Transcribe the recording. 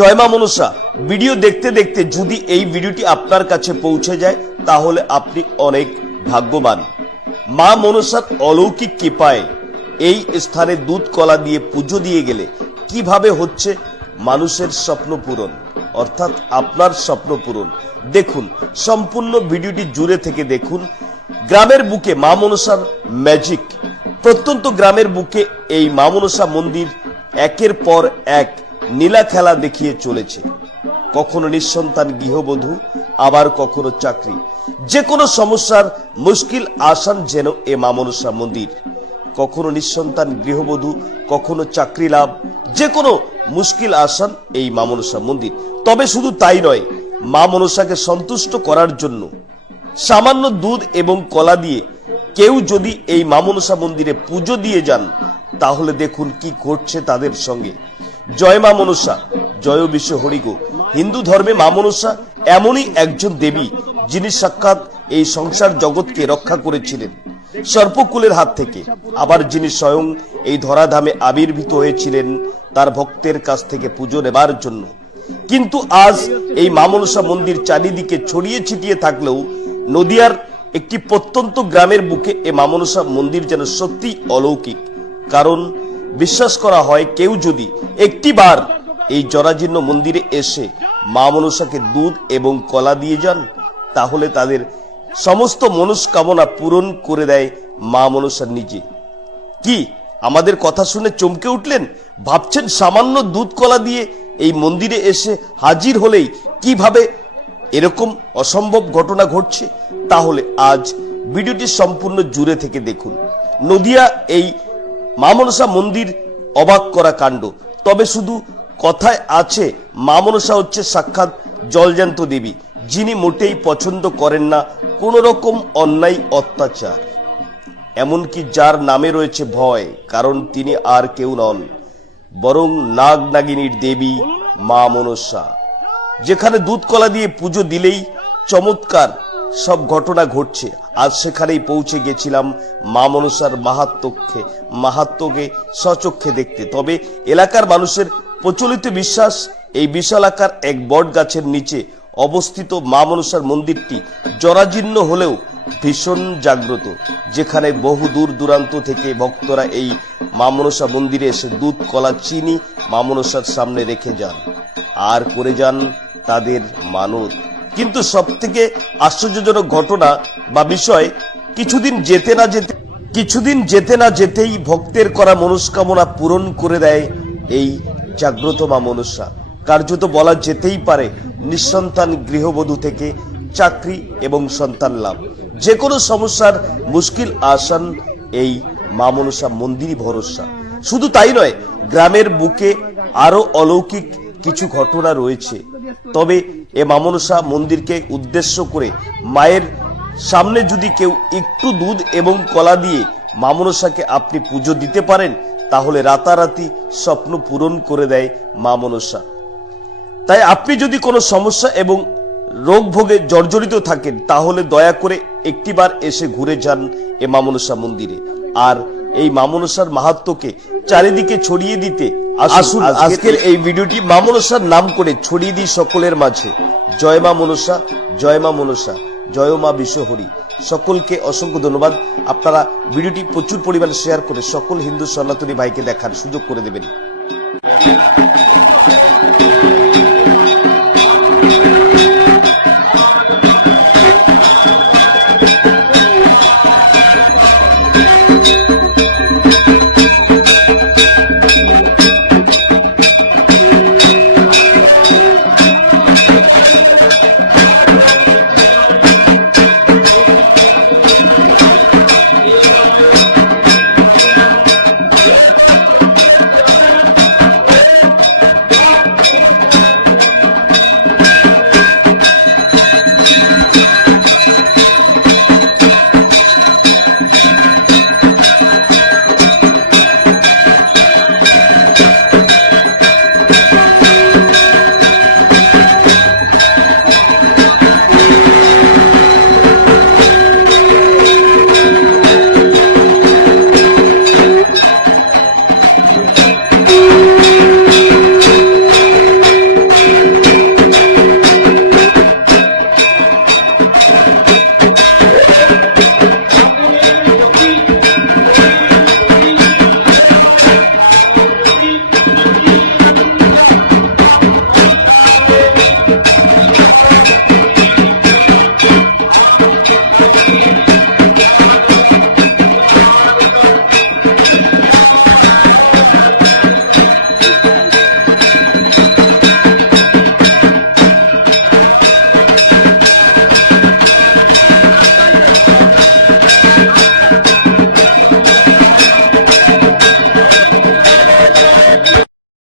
জয় মা মনসা। ভিডিও দেখতে দেখতে যদি এই ভিডিওটি আপনার কাছে পৌঁছে যায়, তাহলে আপনি অনেক ভাগ্যবান। মা মনসার অলৌকিক কৃপায় এই স্থানে দুধ কলা দিয়ে পুজো দিয়ে গেলে কীভাবে হচ্ছে? মানুষের স্বপ্ন পূরণ, অর্থাৎ আপনার স্বপ্ন পূরণ। দেখুন, সম্পূর্ণ ভিডিওটি জুড়ে থেকে দেখুন। গ্রামের বুকে মা মনসার ম্যাজিক প্রত্যন্ত গ্রামের বুকে এই মা মনসা মন্দির একের পর এক নীলা খেলা দেখিয়ে চলেছে। কখনো নিঃসন্তান গৃহবধূ, আবার কখনো চাকরি। যে কোনো সমস্যার মুশকিল আসান যেন এ মা মনসা মন্দির। কখনো নিঃসন্তান গৃহবধূ, কখনো চাকরি লাভ যে কোনো মুশকিল আসান এই মা মনসা মন্দির। তবে শুধু তাই নয়, মা মনসাকে সন্তুষ্ট করার জন্য সামান্য দুধ এবং কলা দিয়ে কেউ যদি এই মামনসা মন্দিরে পুজো দিয়ে যান, তাহলে দেখুন কি ঘটছে তাদের সঙ্গে। জয় মা মনসা জয় বিশ্ব হরিগো। হিন্দু ধর্মে মা মনসা এমনই একজন দেবী, যিনি সাক্ষাৎ এই সংসার জগৎকে রক্ষা করেছিলেন। সর্পকুলের হাত থেকে। আবার যিনি স্বয়ং এই ধরাধামে আবির্ভূত হয়েছিলেন, তার ভক্তের কাছ থেকে পুজো নেবার জন্য। কিন্তু আজ এই মা মামনসা মন্দির চারিদিকে ছড়িয়ে ছিটিয়ে থাকলেও নদিয়ার একটি প্রত্যন্ত গ্রামের বুকে এ মামনসা মন্দির যেন সত্যি অলৌকিক। কারণ বিশ্বাস করা হয় কেউ যদি একটিবার এই জরাজীর্ণ মন্দিরে এসে মা মনসাকে দুধ এবং কলা দিয়ে যান, তাহলে তাদের সমস্ত মনস্কামনা পূরণ করে দেয় মা মনসা নিজে। কি, আমাদের কথা শুনে চমকে উঠলেন? ভাবছেন সামান্য দুধ কলা দিয়ে এই মন্দিরে এসে হাজির হলেই কীভাবে এরকম অসম্ভব ঘটনা ঘটছে? তাহলে আজ ভিডিওটি সম্পূর্ণ জুড়ে থেকে দেখুন। নদিয়া এই মা মনসা মন্দির অবাক করা কাণ্ড। তবে শুধু কথায় আছে মা মনসা হচ্ছে সাক্ষাৎ জলজান্ত দেবী, যিনি মোটেই পছন্দ করেন না কোন রকম অন্যায়, অত্যাচার। এমনকি যার নামে রয়েছে ভয়, কারণ তিনি আর কেউ নন, বরং নাগ নাগিনীর দেবী মা মনসা যেখানে দুধ কলা দিয়ে পুজো দিলেই চমৎকার সব ঘটনা ঘটছে। আজ সেখানেই পৌঁছে গেছিলাম মা মনসার মাহাত্মকে মাহাত্মকে সচক্ষে দেখতে। তবে এলাকার মানুষের প্রচলিত বিশ্বাস, এই বিশালাকার এক বট গাছের নিচে অবস্থিত মা মনসার মন্দিরটি জরাজীর্ণ হলেও ভীষণ জাগ্রত। যেখানে বহু দূর দূরান্ত থেকে ভক্তরা এই মা মনসা মন্দিরে এসে দুধ, কলা, চিনি মা মনসার সামনে রেখে যান। আর করে যান তাদের মানত। কিন্তু সব থেকে আশ্চর্যজনক ঘটনা বা বিষয়, কিছুদিন যেতে না যেতে, কিছুদিন যেতে না যেতেই ভক্তের করা মনস্কামনা পূরণ করে দেয় এই জাগ্রত মা মনসা। কার্যত বলা যেতেই পারে, নিঃসন্তান গৃহবধূ থেকে চাকরি এবং সন্তান লাভ। যে কোনো সমস্যার মুশকিল আসান এই মা মনসা মন্দিরই ভরসা। শুধু তাই নয়, গ্রামের বুকে আরও অলৌকিক কিছু ঘটনা রয়েছে। তবে এ মামনসা মন্দিরকে উদ্দেশ্য করে মায়ের সামনে যদি কেউ একটু দুধ এবং কলা দিয়ে মামনসাকে আপনি পুজো দিতে পারেন, তাহলে রাতারাতি স্বপ্ন পূরণ করে দেয় মামনসা তাই আপনি যদি কোনো সমস্যা এবং রোগ ভোগে জর্জরিত থাকেন, তাহলে দয়া করে একটিবার এসে ঘুরে যান এ মামনসা মন্দিরে। আর এই মামনসার মাহাত্মকে চারিদিকে ছড়িয়ে দিতে আসুন। আজকের এই ভিডিওটি মামনসার নাম করে ছড়িয়ে দিই সকলের মাঝে। জয় মা মনসা জয় মা মনসা জয় মা বিশ্বহরি। সকলকে অসংখ্য ধন্যবাদ। আপনারা ভিডিওটি প্রচুর পরিমাণে শেয়ার করে সকল হিন্দু সনাতনী ভাইকে দেখার সুযোগ করে দেবেন।